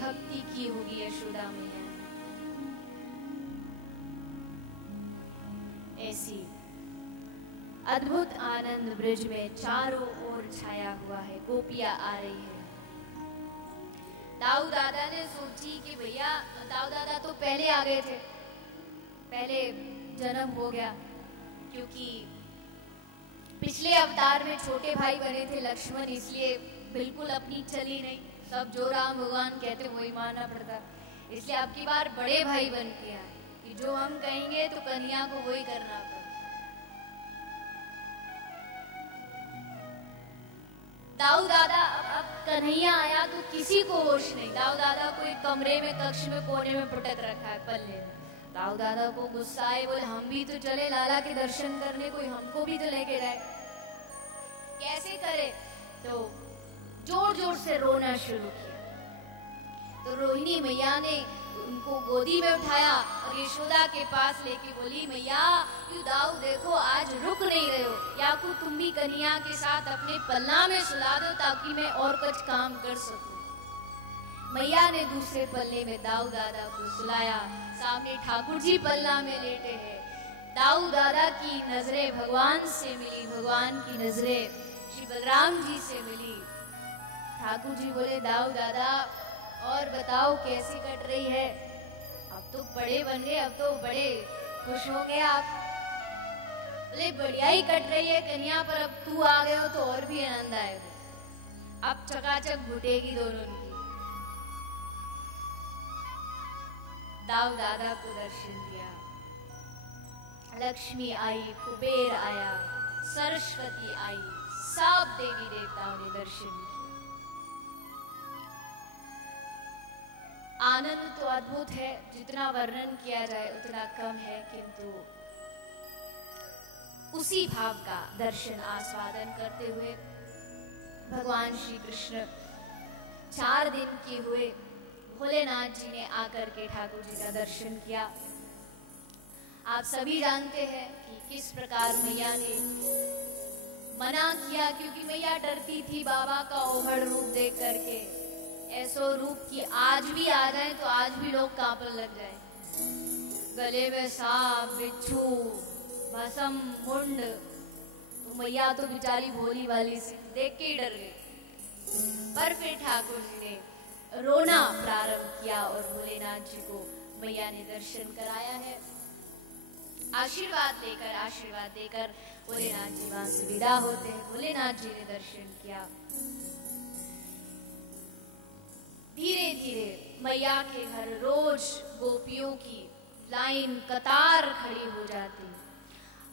भक्ति की होगी यशोदा मैया। ऐसी अद्भुत आनंद ब्रिज में चारों ओर छाया हुआ है। गोपियां आ रही है। दाऊ दादा ने सोची कि भैया, दाऊ दादा तो पहले आ गए थे, पहले जन्म हो गया, क्योंकि पिछले अवतार में छोटे भाई बने थे लक्ष्मण, इसलिए बिल्कुल अपनी चली नहीं, सब जो राम भगवान कहते वही मानना पड़ता। इसलिए अब की बार बड़े भाई बन के आए कि जो हम कहेंगे तो कन्या को वही करना पड़ता। दाऊ दादा, अब कन्हैया आया तो किसी को होश नहीं। दाऊ दादा को एक कमरे में, कक्ष में, कोने में पटक रखा है पल्ले में। दाऊ दादा को गुस्सा आए, बोले हम भी तो चले लाला के दर्शन करने, कोई हमको भी तो लेके जाए। कैसे करे? तो जोर जोर से रोना शुरू किया। तो रोहिणी मैया ने उनको गोदी में उठाया और यशोदा के पास लेके बोली, मैया यू दाऊ देखो आज रुक नहीं रहे हो, या को तुम भी कन्हैया के साथ अपने पल्ला में सुला दो ताकि मैं और कुछ काम कर सकूं। मैया ने दूसरे पल्ले में दाऊ दादा को सुलाया। सामने ठाकुर जी पल्ला में लेटे हैं। दाऊ दादा की नजरें भगवान से मिली, भगवान की नजरें श्री बलराम जी से मिली। ठाकुर जी बोले, दाऊ दादा और बताओ कैसी कट रही है? अब तो बड़े बन गए, अब तो बड़े खुश हो गए आप। बोले बढ़िया ही कट रही है कन्या, पर अब तू आ गए हो तो और भी आनंद आएगा। अब चकाचक घुटेगी दोनों की। दाऊ दादा को दर्शन दिया। लक्ष्मी आई, कुबेर आया, सरस्वती आई, सब देवी देवताओं ने दर्शन किया। आनंद तो अद्भुत है, जितना वर्णन किया जाए उतना कम है, किंतु उसी भाव का दर्शन आस्वादन करते हुए भगवान श्री कृष्ण 4 दिन के हुए। भोलेनाथ जी ने आकर के ठाकुर जी का दर्शन किया। आप सभी जानते हैं कि किस प्रकार मैया ने मना किया, क्योंकि मैया डरती थी बाबा का ओहड़ रूप देख करके। ऐसो रूप कि आज भी आ जाए तो आज भी लोग कांपने लग जाए। गले में सांप, बिच्छू, भस्म, मुंड। तो मैया तो बेचारी भोली वाली से देख के ही डर गई। पर फिर ठाकुर जी ने रोना प्रारंभ किया और भोलेनाथ जी को मैया ने दर्शन कराया है। आशीर्वाद देकर भोलेनाथ जी वहां से विदा होते हैं। भोलेनाथ जी ने दर्शन किया। धीरे धीरे मैया के घर रोज गोपियों की लाइन, कतार खड़ी हो जाती।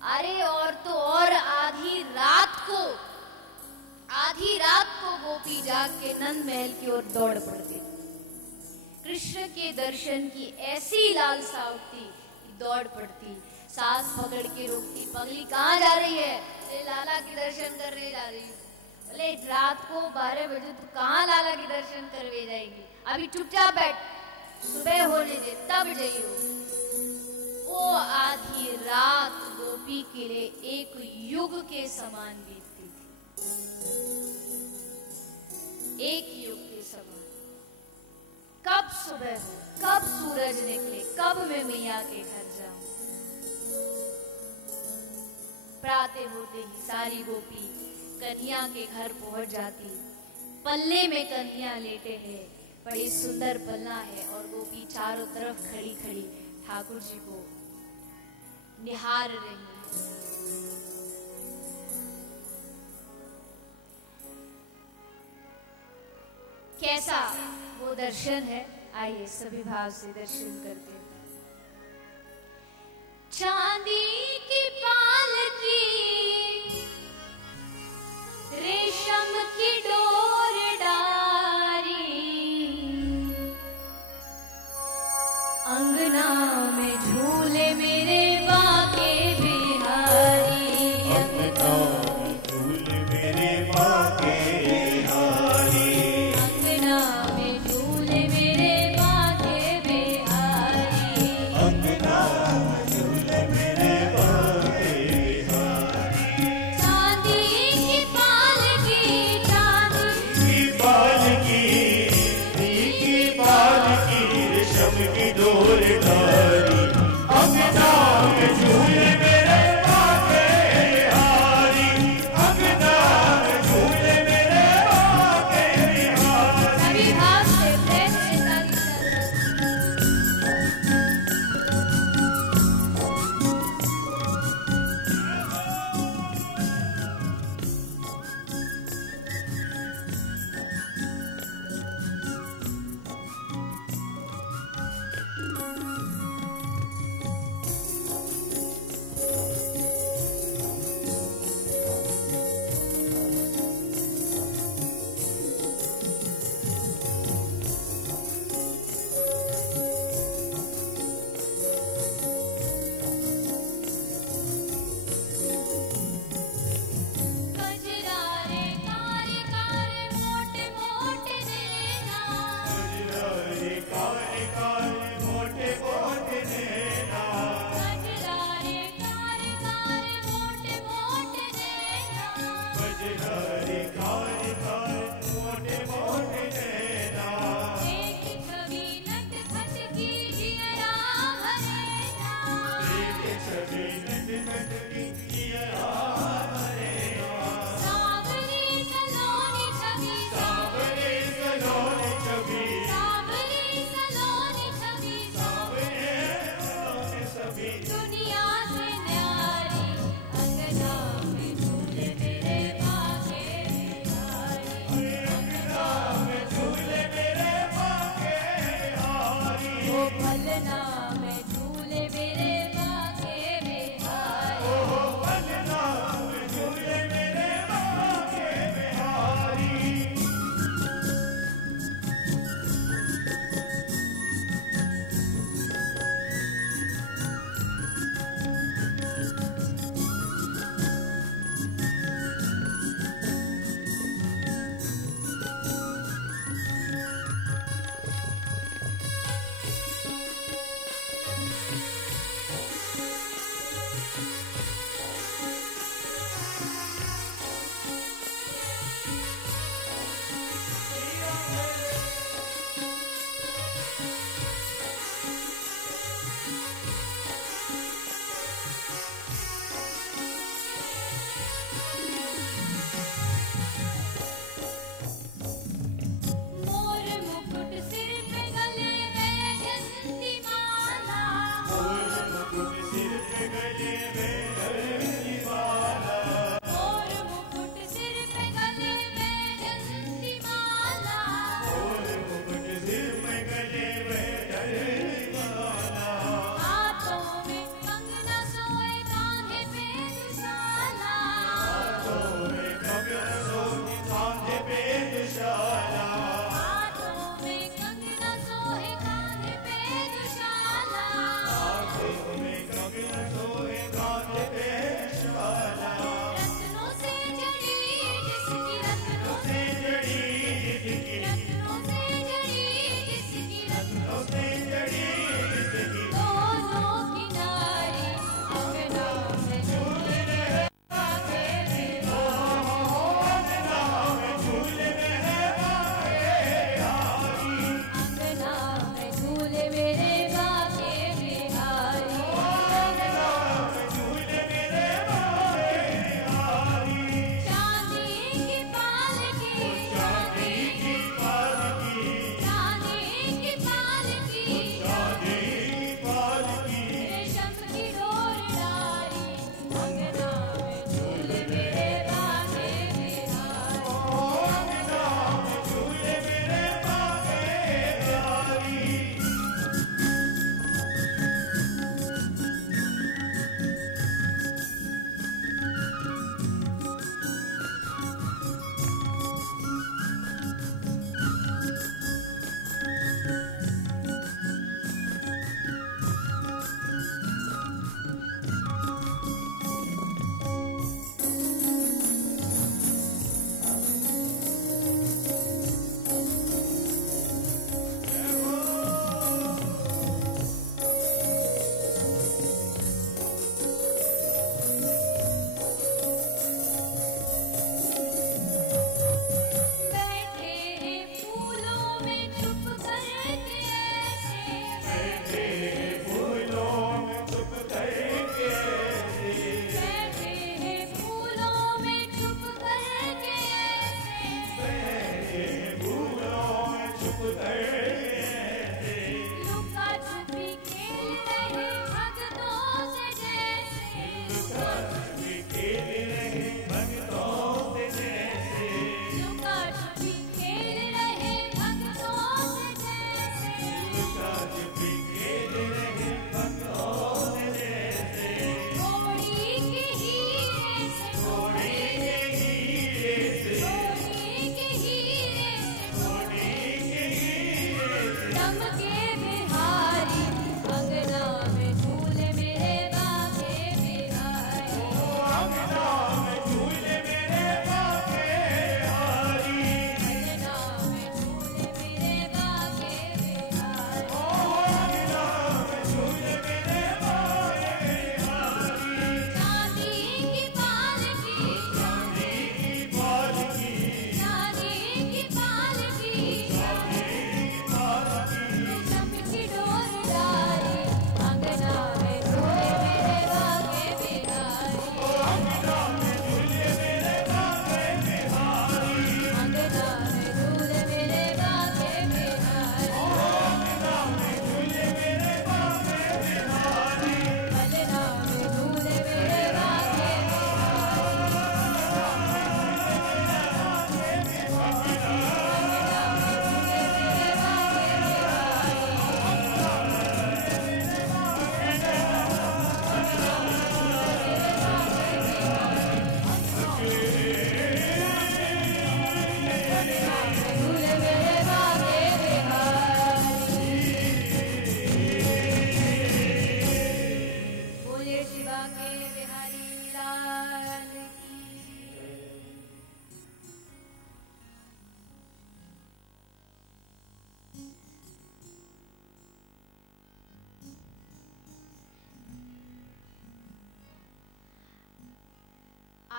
अरे और तो और आधी रात को गोपी जाग के नंद महल की ओर दौड़ पड़ती। कृष्ण के दर्शन की ऐसी लालसा उठती कि दौड़ पड़ती। सास पकड़ के रोकती, पगली कहाँ जा रही है? अरे लाला के दर्शन करने जा रही है। बोले रात को 12 बजे तो कहाँ लाला के दर्शन करवे जाएगी? अभी चुपचाप बैठ, सुबह होने दे तब जाइयो। वो आधी रात गोपी के लिए एक युग के समान बीतती थी, एक युग के समान। कब सुबह हो, कब सूरज निकले, कब मैं मैया के घर जाऊं। प्रातः होते ही सारी गोपी कन्हैया के घर पहुंच जाती। पल्ले में कन्हैया लेटे हैं, बड़ी सुंदर पल्ला है, और गोपी चारों तरफ खड़ी खड़ी ठाकुर जी को निहार रही है। कैसा वो दर्शन है, आइए सभी भाव से दर्शन करते हैं। चांदी की पालकी, रेशम की डोर डारी, अंगना में झूले मेरे बाके बिहारी, अंगना में झूले मेरे बाके बिहारी, अंगना में झूले मेरे बाके बिहारी, अंगना में झूले मेरे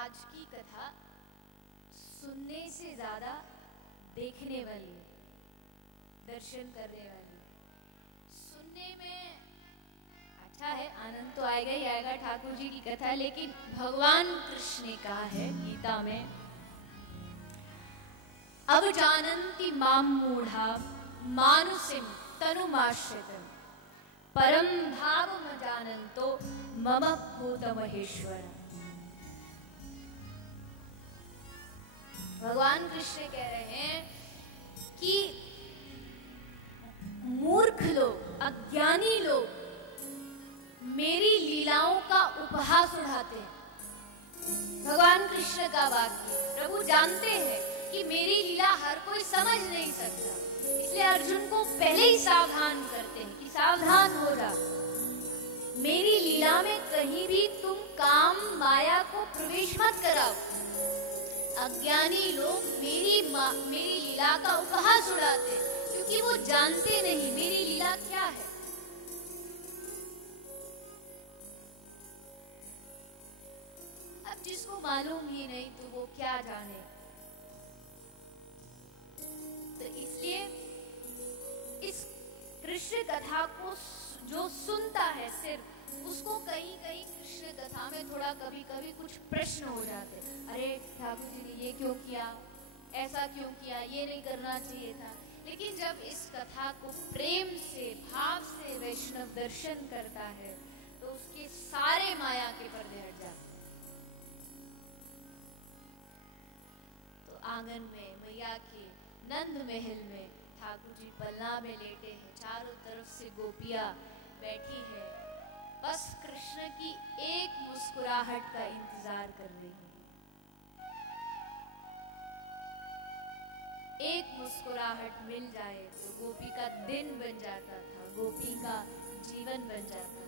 आज की कथा सुनने से ज्यादा देखने वाली है, दर्शन करने वाली। सुनने में अच्छा है, आनंद तो आएगा ही आएगा, ठाकुर जी की कथा, लेकिन भगवान कृष्ण ने कहा है गीता में, अवजानन्ति मां मूढ़ा मानुषिं तनुमाश्रितं परम भावम जानन्तो मम भूत महेश्वर। भगवान कृष्ण कह रहे हैं कि मूर्ख लोग, अज्ञानी लोग मेरी लीलाओं का उपहास उड़ाते हैं। भगवान कृष्ण का वाक्य, प्रभु जानते हैं कि मेरी लीला हर कोई समझ नहीं सकता, इसलिए अर्जुन को पहले ही सावधान करते हैं कि सावधान हो जा, मेरी लीला में कहीं भी तुम काम माया को प्रवेश मत कराओ। अज्ञानी लोग मेरी लीला का उपहास उड़ाते हैं क्योंकि वो जानते नहीं मेरी लीला क्या है। अब जिसको मालूम ही नहीं तो वो क्या जाने। तो इसलिए इस कृष्ण कथा को जो सुनता है सिर्फ, उसको कहीं कहीं कृष्ण कथा में थोड़ा कभी कभी कुछ प्रश्न हो जाते, अरे ठाकुर जी ने ये क्यों किया, ऐसा क्यों किया, ये नहीं करना चाहिए था। लेकिन जब इस कथा को प्रेम से, भाव से वैष्णव दर्शन करता है तो उसके सारे माया के पर्दे हट जाते हैं। तो आंगन में मैया के नंद महल में ठाकुर जी पलना में लेटे हैं, चारों तरफ से गोपियां बैठी है, बस कृष्ण की एक मुस्कुराहट का इंतजार कर रही है। एक मुस्कुराहट मिल जाए तो गोपी का दिन बन जाता था, गोपी का जीवन बन जाता था।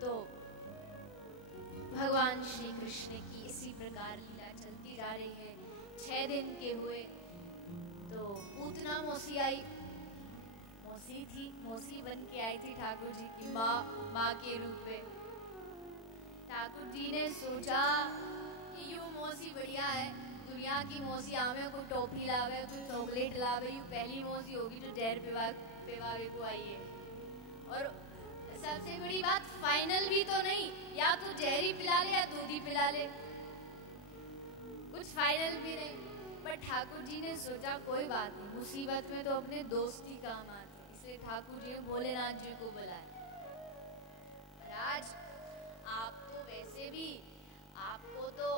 तो भगवान श्री कृष्ण की इसी प्रकार लीला चलती जा रही है। 6 दिन के हुए तो पूतना मौसी आई, मौसी थी, मौसी बन के आई थी ठाकुर जी की माँ के रूप में। ठाकुर जी ने सोचा कि यूं मौसी बढ़िया है, दुनिया की मौसी आवे को टोपी लावे, कोई चॉकलेट लावे, यूं पहली मौसी होगी जो जहर पिवावे को आई है। और सबसे बड़ी बात, फाइनल भी तो नहीं, या तो जहरी पिला ले या दूध ही पिला ले, कुछ फाइनल भी नहीं। पर ठाकुर जी ने सोचा कोई बात नहीं, मुसीबत में तो अपने दोस्त ही काम आते, इसलिए ठाकुर जी ने भोलेनाथ जी को बुलाया। महाराज आप तो वैसे भी, आपको तो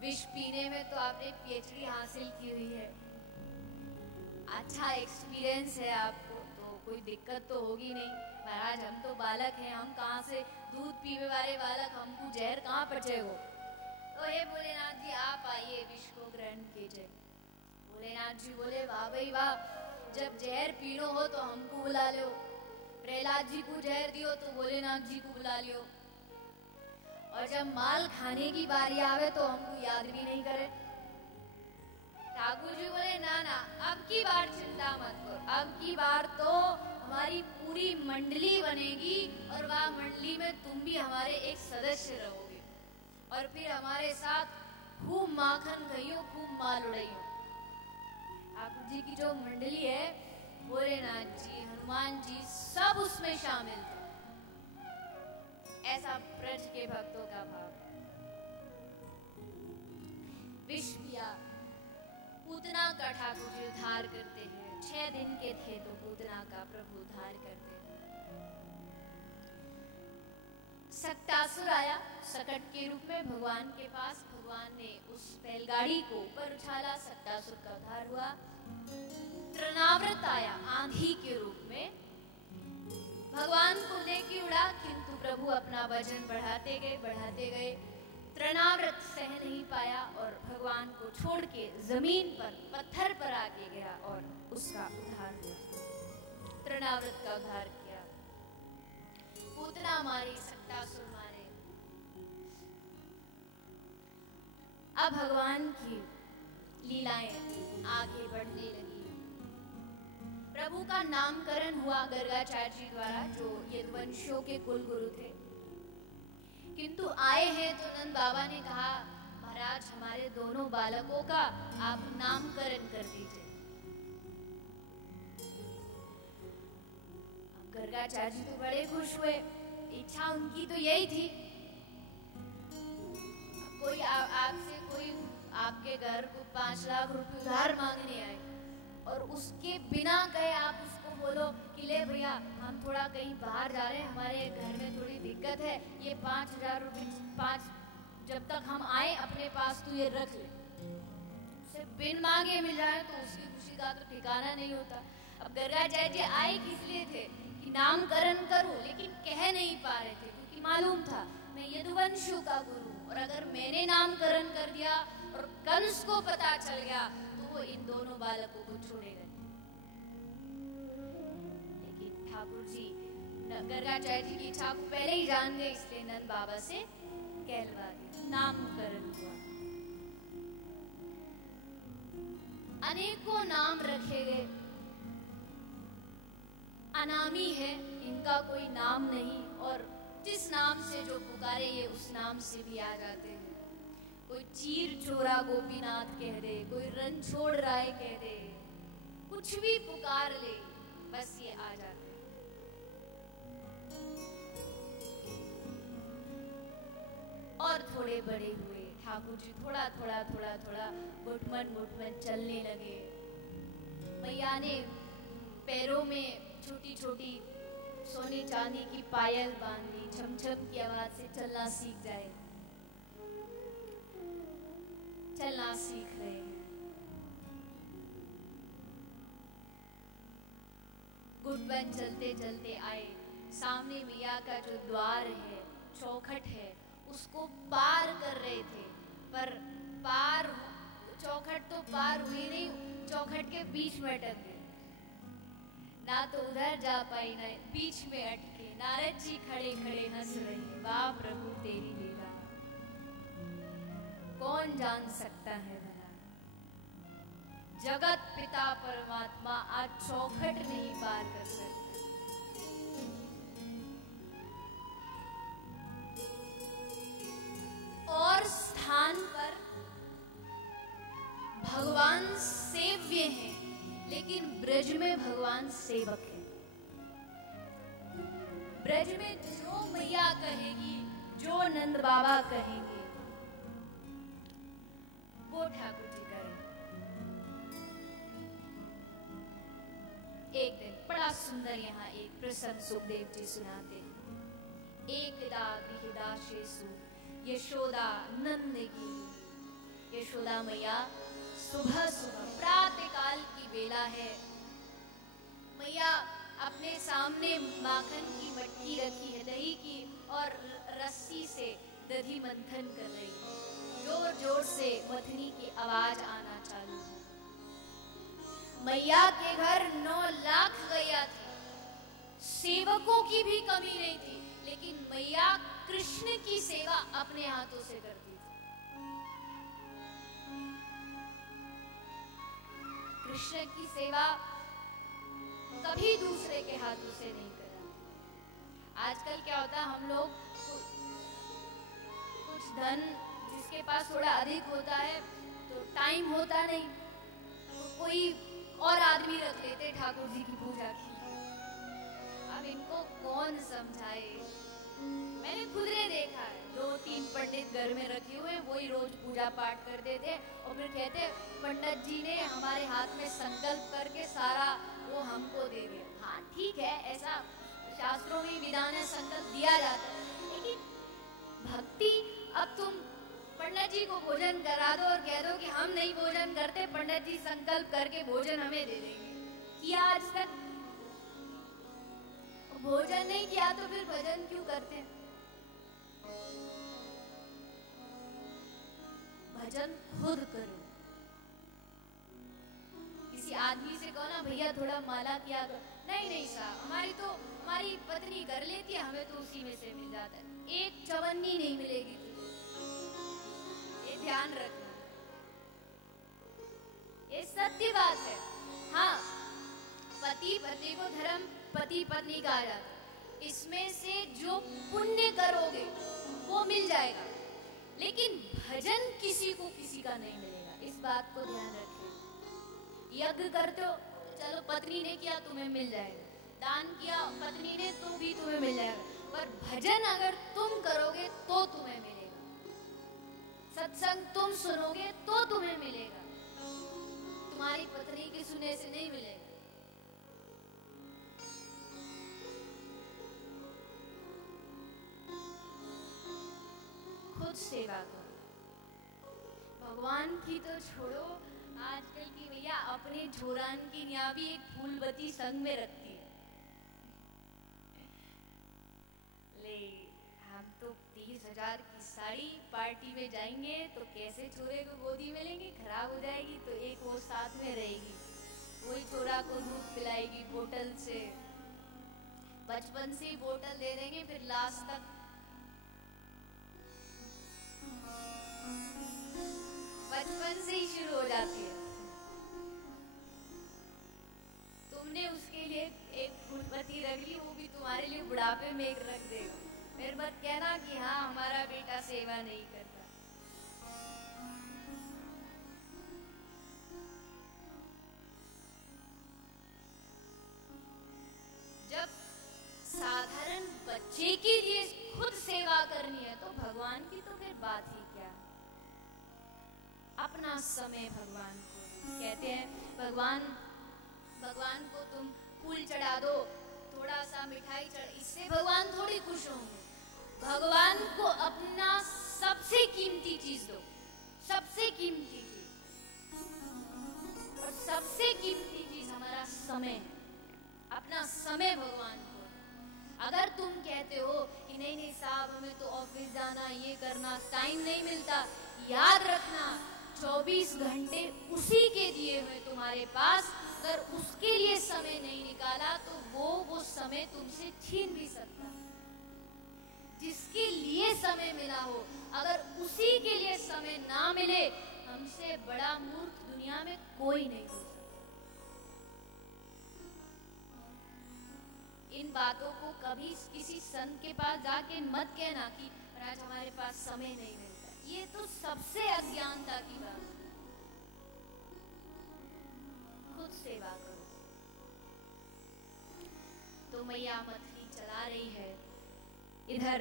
विष पीने में तो आपने पीएचडी हासिल की हुई है, अच्छा एक्सपीरियंस है आपको, तो कोई दिक्कत तो होगी नहीं। महाराज हम तो बालक हैं, हम कहाँ से दूध पीने वाले बालक, हमको जहर कहाँ पचेगो। तो हे भोलेनाथ जी आप आइए, विष को ग्रहण कीजिए। भोलेनाथ जी बोले वाह भाई वाह, जब जहर पीनो हो तो हमको बुला लो, प्रहलाद जी को जहर दियो तो भोलेनाथ जी को बुला लियो, और जब माल खाने की बारी आवे तो हमको याद भी नहीं करे। ठाकुर जी बोले ना ना, अब की बार चिंता मत करो, अब की बार तो हमारी पूरी मंडली बनेगी और वह मंडली में तुम भी हमारे एक सदस्य रहोगे, और फिर हमारे साथ खूब माखन खाइयो, खूब माल उड़ाइयो। ठाकुर जी की जो मंडली है, भोलेनाथ जी, हनुमान जी, सब उसमें शामिल थे। ऐसा ब्रज के भक्तों का भाव। विष पिया, पूतना का ठाकुर जी उद्धार करते हैं। 6 दिन के थे तो पूतना का प्रभु उद्धार करते हैं। सक्टासुर आया सकट के रूप में भगवान के पास, भगवान ने उस बैलगाड़ी को ऊपर उछाला, सक्टासुर का उद्धार हुआ। तृणावृत आया आंधी के रूप में, भगवान को लेके उड़ा, किंतु प्रभु अपना वजन बढ़ाते गए। तृणावृत सह नहीं पाया और भगवान को छोड़ के जमीन पर, पत्थर पर आके गिरा और उसका उद्धार हुआ। तृणावृत का उद्धार किया। पूतना मारी, सक्टासुर मारे। अब भगवान की लीलाएं आगे बढ़ने लगी। प्रभु का नामकरण हुआ गर्गाचार्य जी द्वारा, जो यदुवंशियों के कुलगुरु थे। किंतु आए हैं तो नंद बाबा ने कहा, महाराज हमारे दोनों बालकों का आप नामकरण कर दीजिए। गर्गाचार्य जी तो बड़े खुश हुए, इच्छा उनकी तो यही थी। कोई आपसे कोई आपके घर को 5 लाख रुपए उधार मांगने आए और उसके बिना कहे आप उसको बोलो कि ले भैया हम थोड़ा कहीं बाहर जा रहे हैं, हमारे घर में थोड़ी दिक्कत है, ये 5,000 रुपये जब तक हम आए अपने पास तू ये रख ले। उसे बिन मांगे मिल जाए तो उसकी खुशी का तो ठिकाना नहीं होता। अब गर्गाचार्य जी आए किस लिए थे कि नामकरण करूं, लेकिन कह नहीं पा रहे थे क्योंकि मालूम था मैं यदुवंशु का गुरु, और अगर मैंने नामकरण कर दिया और कंस को पता चल गया तो वो इन दोनों बालकों को छोड़ेगा। लेकिन ठाकुर जी गर्गाचार्य जी की इच्छा को पहले ही जान गए, इसलिए नंद बाबा से कहलवा दिया, नामकरण हुआ। अनेकों नाम रखे गए, अनामी है, इनका कोई नाम नहीं, और जिस नाम से जो पुकारे ये उस नाम से भी आ जाते हैं। कोई चीर चोरा गोपीनाथ कह दे, कोई रणछोड़ राय कह दे, कुछ भी पुकार ले बस ये आ जाते हैं। और थोड़े बड़े हुए ठाकुर जी, थोड़ा थोड़ा घुटमन चलने लगे। मैया ने पैरों में छोटी छोटी सोने चांदी की पायल बांध ली, छम की आवाज से चलना सीख जाए। चलना सीख रहे हैं। घुटमन चलते चलते आए, सामने मैया का जो द्वार है, चौखट है, उसको पार कर रहे थे, पर चौखट तो पार हुई नहीं, चौखट के बीच में अटक गए। ना तो उधर जा पाई ना बीच में अटके। नारद जी खड़े खड़े हंस रहे, वाह प्रभु तेरी लीला, कौन जान सकता है भला। जगत पिता परमात्मा आज चौखट नहीं पार कर सकता। और स्थान पर भगवान सेव्य हैं, लेकिन ब्रज में भगवान सेवक है। ब्रज में जो मैया कहेगी, जो नंद बाबा कहेंगे, वो ठाकुर जी करेंगे। एक दिन बड़ा सुंदर यहाँ एक प्रसंग सुखदेव जी सुनाते हैं। एकदा गृहदासेषु यशोदा नंद की। यशोदा मैया सुबह सुबह प्रातः काल की बेला है, मैया अपने सामने माखन की मटकी रखी है, दही की, और रस्सी से दही मंथन कर रही है। जोर जोर से मथनी की आवाज आना चालू है। मैया के घर 9 लाख गैया थी, सेवकों की भी कमी नहीं थी, लेकिन मैया कृष्ण की सेवा अपने हाथों से करती थी। कृष्ण की सेवा कभी दूसरे के हाथों से नहीं करा। आजकल क्या होता है, हम लोग कुछ धन जिसके पास थोड़ा अधिक होता है तो टाइम होता नहीं, तो कोई और आदमी रख लेते ठाकुर जी की पूजा की। अब इनको कौन समझाए। मैंने खुद ने देखा है, 2-3 पंडित घर में रखे हुए, वही रोज पूजा पाठ करते थे और फिर कहते पंडित जी ने हमारे हाथ में संकल्प करके सारा वो हमको दे दिया। हाँ ठीक है, ऐसा शास्त्रों में विधान है, संकल्प दिया जाता है, लेकिन भक्ति, अब तुम पंडित जी को भोजन करा दो और कह दो कि हम नहीं भोजन करते, पंडित जी संकल्प करके भोजन हमें दे देंगे। किया आज तक? भोजन नहीं किया तो फिर भजन क्यों करते हैं? भजन खुद करो। किसी आदमी से कहो ना भैया थोड़ा माला किया करो, नहीं साहब, हमारी पत्नी कर लेती है, हमें तो उसी में से मिल जाता है, एक चवन्नी नहीं मिलेगी तुझे, ये ध्यान रखना, ये सत्य बात है। हाँ, पति पत्नी को धर्म पति पत्नी कहा जाता है। इसमें से जो पुण्य करोगे वो मिल जाएगा, लेकिन भजन किसी को किसी का नहीं मिलेगा। इस बात को ध्यान रखें। यज्ञ करते हो, चलो पत्नी ने किया तुम्हें मिल जाएगा, दान किया पत्नी ने तो भी तुम्हें मिल जाएगा, पर भजन अगर तुम करोगे तो तुम्हें मिलेगा, सत्संग तुम सुनोगे तो तुम्हें मिलेगा, तुम्हारी पत्नी के सुनने से नहीं मिलेगा। खुद सेवा करो। भगवान की तो छोड़ो, आजकल की भैया अपने झोरान की न्या भी एक फूलबत्ती संग में रखती है। ले हम तो 30,000 की साड़ी पार्टी में जाएंगे तो कैसे छोरे को गोदी में लेंगे, खराब हो जाएगी तो एक वो साथ में रहेगी, वही छोरा को दूध पिलाएगी बोतल से, बचपन से ही बोतल दे देंगे, फिर लास्ट तक बचपन से ही शुरू हो जाती है। तुमने उसके लिए एक फूलबत्ती रख ली, वो भी तुम्हारे लिए बुढ़ापे में एक रख देगा, फिर मत कहना कि हाँ हमारा बेटा सेवा नहीं करता। जब साधारण बच्चे के लिए खुद सेवा करनी है तो भगवान की तो फिर बात ही क्या। अपना समय भगवान को कहते हैं, भगवान को तुम फूल चढ़ा दो, थोड़ा सा मिठाई चढ़ा, इससे भगवान थोड़ी खुश होंगे। भगवान को अपना सबसे कीमती चीज दो, सबसे कीमती चीज, और सबसे कीमती चीज हमारा समय है। अपना समय भगवान को। अगर तुम कहते हो कि नहीं नहीं साहब हमें तो ऑफिस जाना, ये करना, टाइम नहीं मिलता, याद रखना 24 घंटे उसी के दिए हुए तुम्हारे पास, अगर उसके लिए समय नहीं निकाला तो वो समय तुमसे छीन भी सकता। जिसके लिए समय मिला हो, अगर उसी के लिए समय ना मिले, हमसे बड़ा मूर्ख दुनिया में कोई नहीं हो सकता। इन बातों को कभी किसी संत के पास जाके मत कहना कि आज हमारे पास समय नहीं मिलता, ये तो सबसे अज्ञानता की बात है। खुद सेवा करो। तो मैया मथली चला रही है, इधर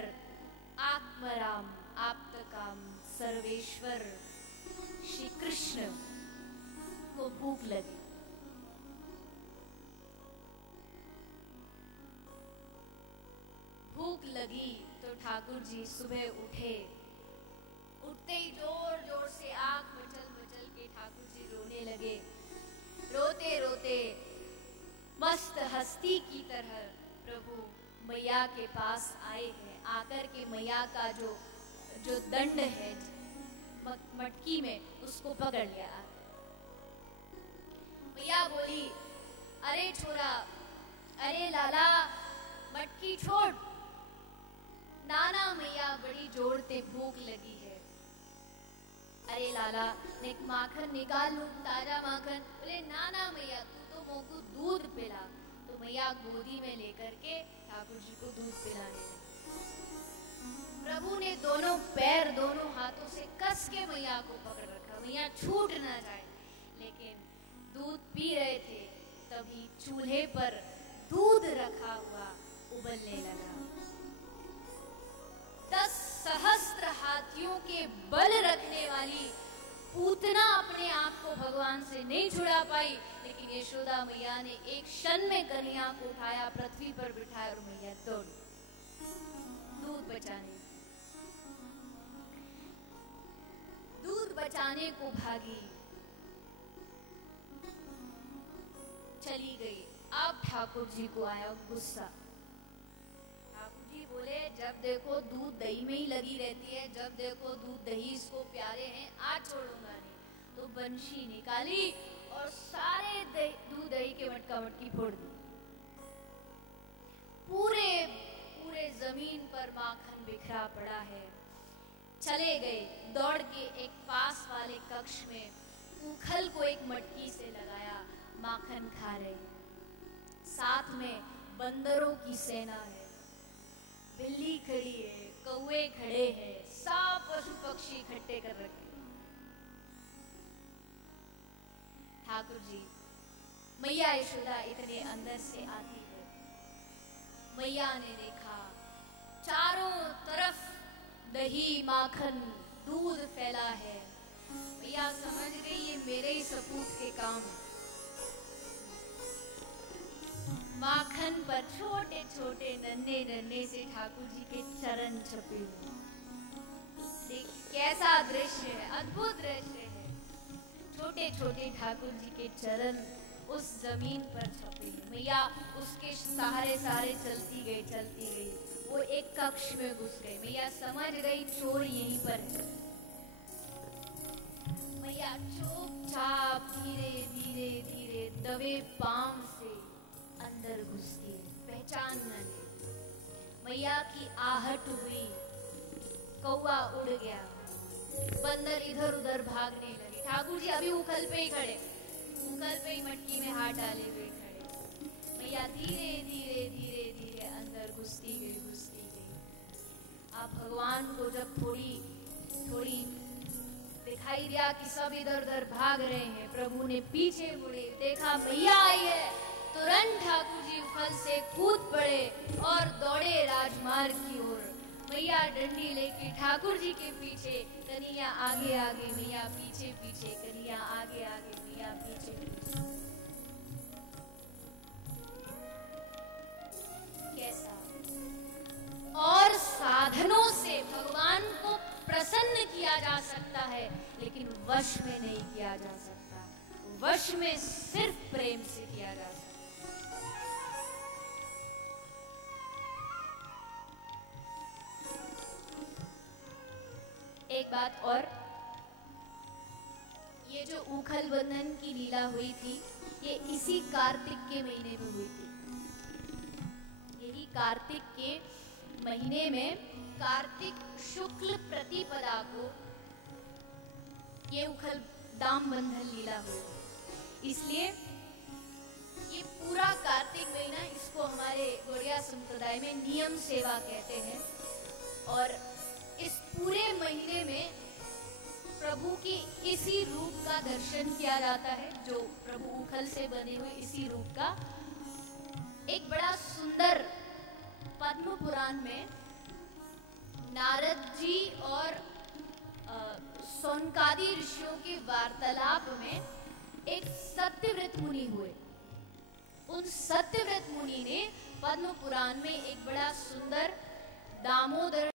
आत्मराम आप्तकाम सर्वेश्वर श्री कृष्ण को भूख लगी। भूख लगी तो ठाकुर जी सुबह उठे, उठते ही जोर जोर से आंख मचल मचल के ठाकुर जी रोने लगे। रोते रोते मस्त हस्ती की तरह प्रभु मैया के पास आए हैं। आकर के मैया का जो दंड है मटकी में, उसको पकड़ लिया। मैया बोली, अरे छोरा, अरे लाला, मटकी छोड़। नाना मैया बड़ी जोर से भूख लगी है। अरे लाला, एक माखन निकाल लूं, ताजा माखन। बोले नाना मैया तू तो मोको दूध पिला। तो मैया गोदी में लेकर के ठाकुर जी को दूध पिलाने लगी। प्रभु ने दोनों पैर दोनों हाथों से कस के मैया को पकड़ रखा, मैया छूट ना जाए। लेकिन दूध पी रहे थे, तभी चूल्हे पर दूध रखा हुआ उबलने लगा। 10 सहस्त्र हाथियों के बल रखने वाली पूतना अपने आप को भगवान से नहीं छुड़ा पाई, लेकिन यशोदा मैया ने एक क्षण में कन्हैया को उठाया, पृथ्वी पर बिठाया और मैया दौड़ी दूध बचाने। दूध बचाने को भागी, चली गई। अब ठाकुर जी को आया गुस्सा। ठाकुर जी बोले, जब देखो दूध दही में ही लगी रहती है, जब देखो दूध दही इसको प्यारे हैं, आज छोड़ूंगा नहीं। तो बंशी निकाली और सारे दूध दही के मटका मटकी फोड़ दी। पूरे पूरे जमीन पर माखन बिखरा पड़ा है। चले गए, दौड़ के एक पास वाले कक्ष में उखल को एक मटकी से लगाया, माखन खा रहे। साथ में बंदरों की सेना है, बिल्ली खड़ी है, कौवे खड़े हैं, सब पशु पक्षी इकट्ठे कर रखे। ठाकुर जी, मैया यशोदा इतने अंदर से आती है। मैया ने देखा चारों तरफ दही माखन दूध फैला है। मैया समझ गई ये मेरे ही सपूत के काम है। माखन पर छोटे छोटे नन्हे नन्हे से ठाकुर जी के चरण छपे हुए। देखिए कैसा दृश्य है, अद्भुत दृश्य है। छोटे छोटे ठाकुर जी के चरण उस जमीन पर छपे। मैया उसके सहारे सहारे चलती गई। वो एक कक्ष में घुस गई। मैया समझ गई चोर यहीं पर है। मैया चुपचाप धीरे धीरे धीरे दबे पांव से अंदर घुसती है, पहचान न ले। मैया की आहट हुई, कौवा उड़ गया, बंदर इधर उधर भागने लगे। ठाकुर जी अभी उखल पे ही खड़े, उखल पे ही मटकी में हाथ डाले हुए खड़े। मैया धीरे धीरे धीरे धीरे अंदर घुसती गई। आप भगवान को जब थोड़ी थोड़ी दिखाई दिया कि सब इधर उधर भाग रहे हैं, प्रभु ने पीछे मुड़े, देखा मैया आई है। तुरंत ठाकुर जी उखल से कूद पड़े और दौड़े राजमार्ग की ओर। मैया डंडी लेके ठाकुर जी के पीछे, कन्हैया आगे आगे, मैया पीछे पीछे, कन्हैया आगे आगे, मैया पीछे पीछे। कैसा और साधनों से भगवान को प्रसन्न किया जा सकता है, लेकिन वश में नहीं किया जा सकता। वश में सिर्फ प्रेम से किया जा सकता। एक बात और, ये जो उखल बंधन की लीला हुई थी, ये इसी कार्तिक के महीने में हुई थी। यही कार्तिक के महीने में, कार्तिक शुक्ल प्रतिपदा को ये उखल दाम बंधन लीला हुई। इसलिए ये पूरा कार्तिक महीना, इसको हमारे गौड़िया संप्रदाय में नियम सेवा कहते हैं। और इस पूरे महीने में प्रभु के इसी रूप का दर्शन किया जाता है, जो प्रभु उखल से बने हुए इसी रूप का। एक बड़ा सुंदर पद्म पुराण में नारद जी और सौनकादि ऋषियों के वार्तालाप में एक सत्यव्रत मुनि हुए। उन सत्यव्रत मुनि ने पद्म पुराण में एक बड़ा सुंदर दामोदर